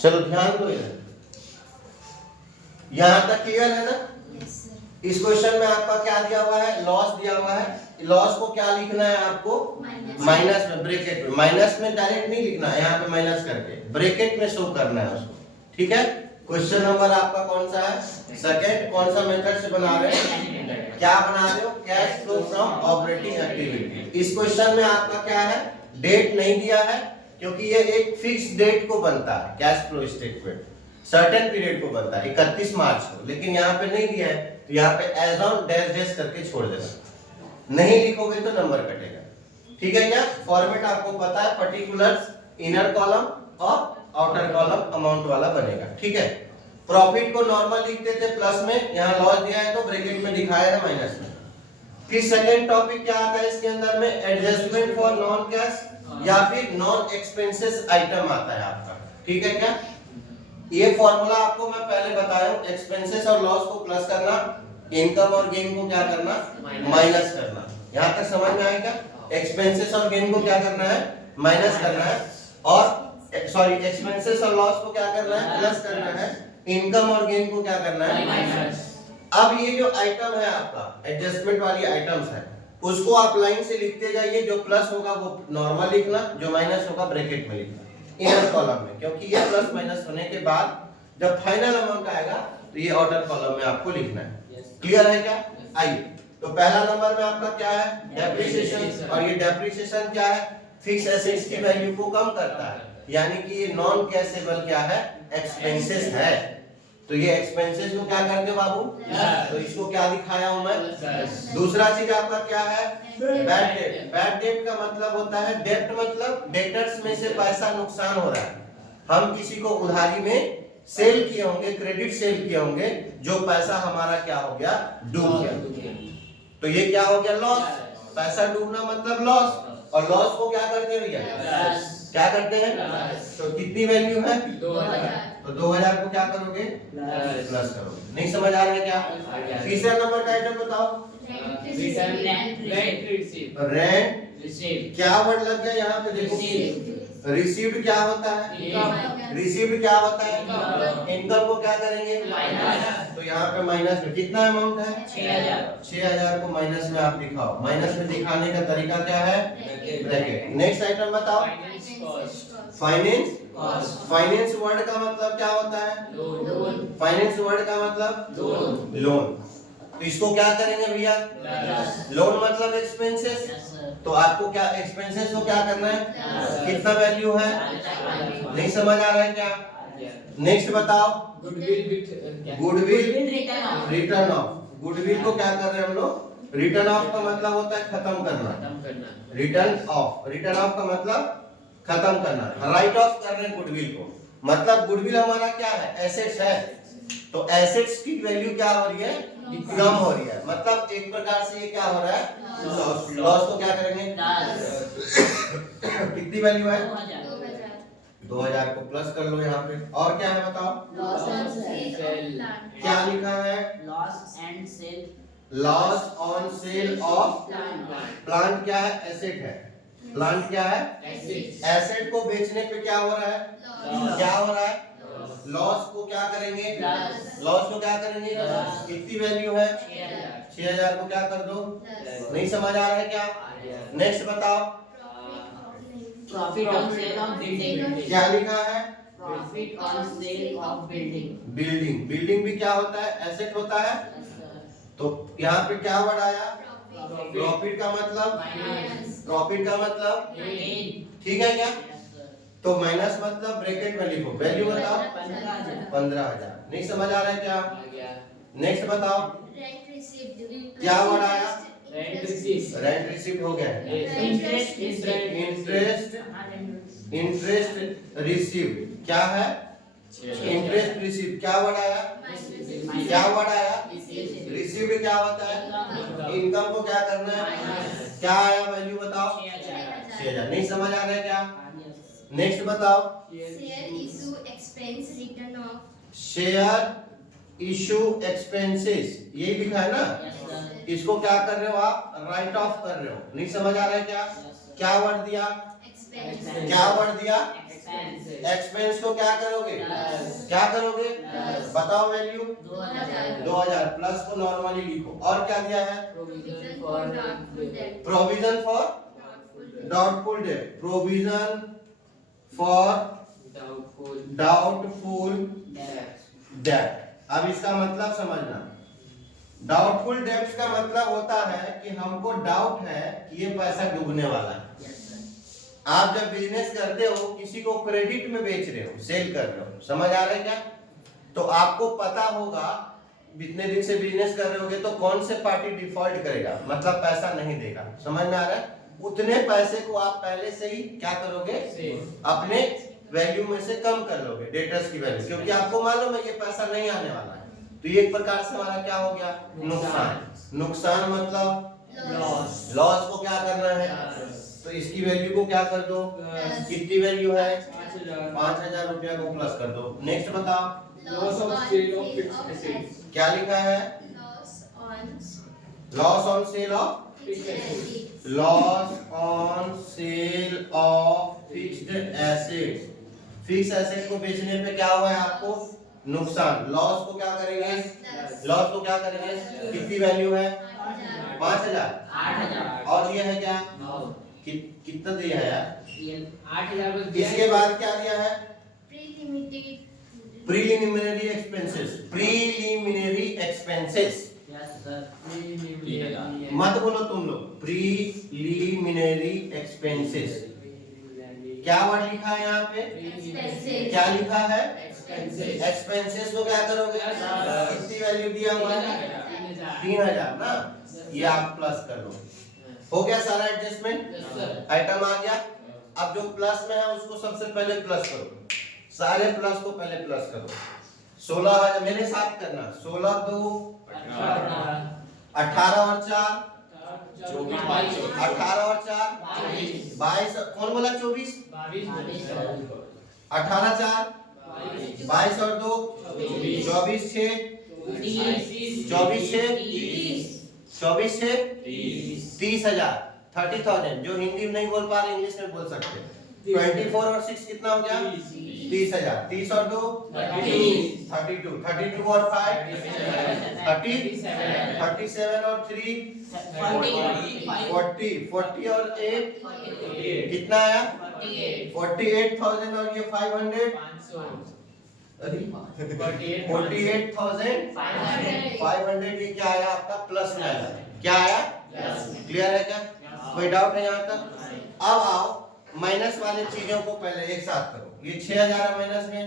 चलो ध्यान दो इधर, यहां तक क्लियर है ना। इस क्वेश्चन में आपका क्या दिया हुआ है, लॉस दिया हुआ है। लॉस को क्या लिखना है आपको, माइनस में, ब्रैकेट में। माइनस में डायरेक्ट नहीं लिखना है, यहाँ पे माइनस करके ब्रैकेट में शो करना है उसको, ठीक है। क्वेश्चन नंबर आपका कौन सा है, सेकंड। कौन सा मेथड से बना रहे हैं, क्या बना रहे हो, cash flow from operating activity. इस क्वेश्चन में आपका क्या है, डेट नहीं दिया है, क्योंकि ये एक फिक्स डेट को बनता है cash flow statement, certain period को बनता है 31 मार्च को, लेकिन यहाँ पे नहीं दिया है, तो यहाँ पे एज ऑन डैश डैश करके छोड़ देना, नहीं लिखोगे तो नंबर कटेगा, ठीक है क्या। फॉर्मेट आपको पता है, पर्टिकुलर्स इनर कॉलम और आउटर कॉलम अमाउंट वाला बनेगा, ठीक है। प्रॉफिट को नॉर्मल लिखते थे प्लस में, यहाँ लॉस दिया है तो ब्रैकेट में दिखाया है माइनस में। फिर सेकंड टॉपिक क्या आता है इसके अंदर में, एडजस्टमेंट फॉर नॉन कैश या फिर नॉन एक्सपेंसेस आइटम आता है आपका, ठीक है क्या। ये फॉर्मूला आपको मैं पहले बताया हूं, एक्सपेंसेस और लॉस को प्लस करना, इनकम और गेन को क्या करना, माइनस करना। यहां तक समझ में आएगा, एक्सपेंसेस और गेन को क्या करना है, माइनस करना है, और सॉरी एक्सपेंसेस और लॉस को क्या करना है, प्लस करना है, इनकम और गेन को क्या करना है, माइनस। अब ये जो आइटम है आपका एडजस्टमेंट वाली आइटम्स है, उसको आप लाइन से लिखते जाइए, जो प्लस होगा वो नॉर्मल लिखना, जो माइनस होगा ब्रैकेट में लिखना इनर कॉलम में, क्योंकि ये प्लस माइनस होने के बाद जब फाइनल अमाउंट आएगा तो ये आउटर कॉलम में आपको लिखना है। क्लियर है क्या। आइए, तो पहला नंबर में आपका क्या है, डेप्रिसिएशन, और ये डेप्रिसिएशन क्या है, फिक्स एसेट्स की वैल्यू को कम करता है, यानी कि ये नॉन कैशेबल क्या है, एक्सपेंसेस है। तो ये एक्सपेंसेस को क्या करते हो बाबू, तो इसको क्या दिखाया हूं मैं। दूसरा चीज आपका क्या है, बैड डेट। बैड डेट का मतलब होता है, डेट मतलब डेटर्स में से पैसा नुकसान हो रहा है, हम किसी को उधारी में सेल किए होंगे, क्रेडिट सेल किए होंगे, जो पैसा हमारा क्या हो गया, डूब गया, तो ये क्या हो गया, लॉस। पैसा डूबना मतलब लॉस, और लॉस को क्या करते हैं भैया, क्या करते हैं, तो कितनी वैल्यू है, 2000, तो 2000 को क्या करोगे, प्लस करोगे। नहीं समझ आ रहा है क्या। तीसरा नंबर का आइटम बताओ, रेंट रिसीव। क्या वर्ड लग गया यहाँ पे, देखो रिसीव्ड क्या होता है, रिसीव्ड क्या होता है, इनकम को क्या करेंगे, तो यहाँ पे माइनस में कितना अमाउंट है, 6000 को माइनस में आप दिखाओ। माइनस में दिखाने का तरीका क्या है, ब्रैकेट। नेक्स्ट आइटम बताओ, फाइनेंस। फाइनेंस वर्ड का मतलब क्या होता है, लोन। फाइनेंस वर्ड का मतलब लोन, तो इसको क्या करेंगे भैया, लोन मतलब एक्सपेंसेस, तो आपको क्या एक्सपेंसेस को क्या करना है, कितना वैल्यू है, नहीं समझ आ रहा है क्या। नेक्स्ट बताओ, गुडविल रिटर्न ऑफ। गुडविल को क्या कर रहे हैं हम लोग, रिटर्न ऑफ का मतलब होता है खत्म करना, रिटर्न ऑफ। रिटर्न ऑफ का मतलब खत्म करना, राइट ऑफ कर रहे हैं गुडविल को, मतलब गुडविल हमारा क्या है, एसेट्स है, तो एसेट्स की वैल्यू क्या हो रही है, कम हो रही है, मतलब एक प्रकार से ये क्या हो रहा है, लॉस। लॉस को क्या करेंगे, कितनी वैल्यू है, 2000 को प्लस कर लो यहाँ पे। और क्या है बताओ, क्या लिखा है, loss on sale of plant. क्या है, एसेट है, प्लांट क्या है, एसेट को बेचने पे क्या हो रहा है, क्या हो रहा है, लॉस को क्या करेंगे, लॉस को क्या करेंगे, कितनी वैल्यू है, 6000 को क्या कर दो, नहीं समझ आ रहा है क्या। नेक्स्ट बताओ, profit on sale of building. क्या लिखा है, profit on sale of building. Building. Building भी क्या होता है, एसेट होता है, तो यहाँ पे क्या वर्ड आया, प्रॉफिट का मतलब, प्रॉफिट का मतलब, ठीक है क्या। तो माइनस मतलब ब्रैकेट में लिखो, वैल्यू बताओ 15000। नहीं समझ आ रहा है क्या। नेक्स्ट बताओ, क्या वर्ड आया, रेंट रिसीव्ड हो गया, इंटरेस्ट रिसीव्ड। क्या है, इंटरेस्ट रिसीव्ड। क्या वर्ड आया, क्या वर्ड आया, रिसीव्ड क्या होता है, इनकम को क्या करना है, क्या आया वैल्यू बताओ, 6000। नहीं समझ आ रहा है क्या। नेक्स्ट बताओ, share issue expense return of. Share issue expenses, यही लिखा है ना, इसको क्या कर रहे हो आप, राइट ऑफ कर रहे हो। नहीं समझ आ रहा है क्या, क्या वर्ड दिया, expense, क्या वर्ड दिया? Expenses. एक्सपेंस को क्या करोगे? Plus. क्या करोगे? Plus. बताओ वैल्यू। 2000. 2000 प्लस को नॉर्मली लिखो। और क्या दिया है? Provision provision for for doubtful debt, provision for doubtful debt, doubtful debt, provision for doubtful debts. Debt. अब इसका मतलब समझना, डाउटफुल डेट्स का मतलब होता है कि हमको डाउट है कि ये पैसा डूबने वाला है। Yes, sir. आप जब बिजनेस करते हो, किसी को क्रेडिट में बेच रहे हो, सेल कर रहे हो, समझ आ रहा है क्या? तो आपको पता होगा, जितने दिन से बिजनेस कर रहे होगे, तो कौन से पार्टी डिफॉल्ट करेगा, मतलब पैसा नहीं देगा। समझ में आ रहा है? उतने पैसे को आप पहले से ही क्या करोगे? अपने वैल्यू में से कम कर लोगे, डेटर्स की वैल्यू, क्योंकि आपको मालूम है ये पैसा नहीं आने वाला है। तो ये एक प्रकार से हमारा क्या हो गया? नुकसान। नुकसान मतलब loss, लॉस को क्या करना है? तो इसकी वैल्यू को क्या कर दो? Plus. कितनी वैल्यू है? 5000 रुपया को प्लस कर दो। नेक्स्ट बताओ, loss on sale of fixed assets, क्या लिखा है? loss on loss on sale of fixed assets, loss on sale of fixed assets. Fix asset को बेचने पे क्या हुआ है आपको? नुकसान। लॉस को क्या करेंगे? plus, लॉस को क्या करेंगे? कितनी वैल्यू है? 5000, 5000। 8000. और ये है क्या? No. कितना दिया है यार? ये 8000 बस दिया इसके बाद क्या दिया है? preliminary, preliminary expenses. Preliminary expenses Yes, sir. मत बोलो तुम लोग, प्रीलिमिनरी एक्सपेंसेस। क्या वर्ड लिखा है यहाँ पे? expenses, क्या लिखा है? Expenses. एक्सपेंसेस को क्या करोगे? कितनी वैल्यू दिया हुआ है? 3000 ना, ये आप प्लस कर दो। हो गया सारा एडजस्टमेंट? Yes, sir. आइटम आ गया। अब जो प्लस में है उसको सबसे पहले प्लस करो, सारे प्लस को पहले प्लस करो। 16 मेरे साथ करना, 16 2 18 और 4 18 और 4 22। कौन बोला 24? 18 4 22 और 2 24 6 24 6 30,000 30,000। जो हिंदी में नहीं बोल पा रहे इंग्लिश में बोल सकते हैं। 24 और 6 कितना हो गया? 30,000। 30 और 2 32 32 और 5 30 37 और 3 40 40 और 8 कितना आया? 48,000 और ये 500 48,500। ये क्या आया आपका? प्लस में आया। क्या आया? क्लियर है क्या? कोई डाउट है यहाँ तक? अब आओ माइनस वाले चीजों को पहले एक साथ करो। ये 6000 है माइनस में,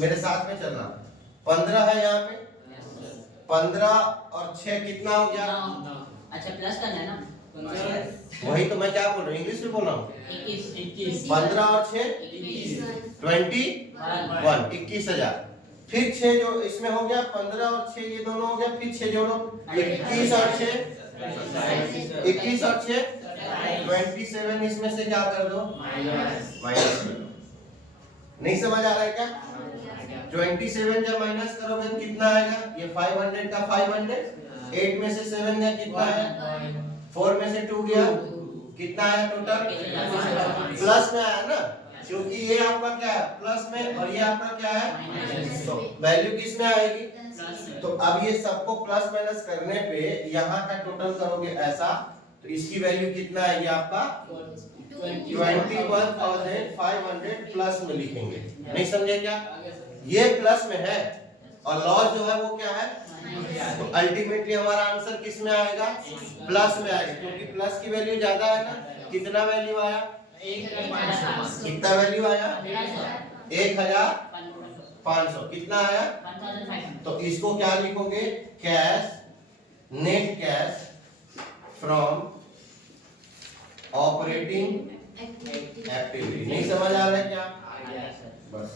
मेरे साथ में चलना। 15 है यहाँ पे, 15 और 6 कितना हो गया? अच्छा प्लस करना है ना? वही तो मैं क्या बोल रहा हूँ, इंग्लिश में बोल रहा हूँ। 21 15 और 6 21, 21,000। फिर 6 जो इसमें हो गया, 15 और 6 ये दोनों हो गया, फिर 6 जोड़ो, 21 और 6 21 और 6 27। इसमें से क्या कर दो? माइनस कर दो। नहीं समझ आ रहा है क्या? 27 जब माइनस करोगे तो कितना आएगा? ये 500 का 500, 8 में से 7 गया कितना है? 4 में से 2 गया कितना आया टोटल? प्लस में आया ना, क्योंकि ये आपका क्या है? प्लस में, और ये आपका क्या है? तो वैल्यू किस में आएगी? तो अब ये सबको प्लस माइनस करने पे यहाँ का टोटल करोगे ऐसा, तो इसकी वैल्यू कितना आएगी आपका? 21,500 प्लस में लिखेंगे। नहीं समझे क्या? ये प्लस में है और लॉस जो है वो क्या है? तो अल्टीमेटली हमारा आंसर किस में आएगा? प्लस में आएगा, क्योंकि प्लस की वैल्यू ज्यादा है ना। कितना वैल्यू आया? कितना वैल्यू आया? 1,500। कितना आया? तो इसको क्या लिखोगे? Cash, net cash from operating activity. Activity. नहीं समझ आ रहा है क्या? Yes, sir. बस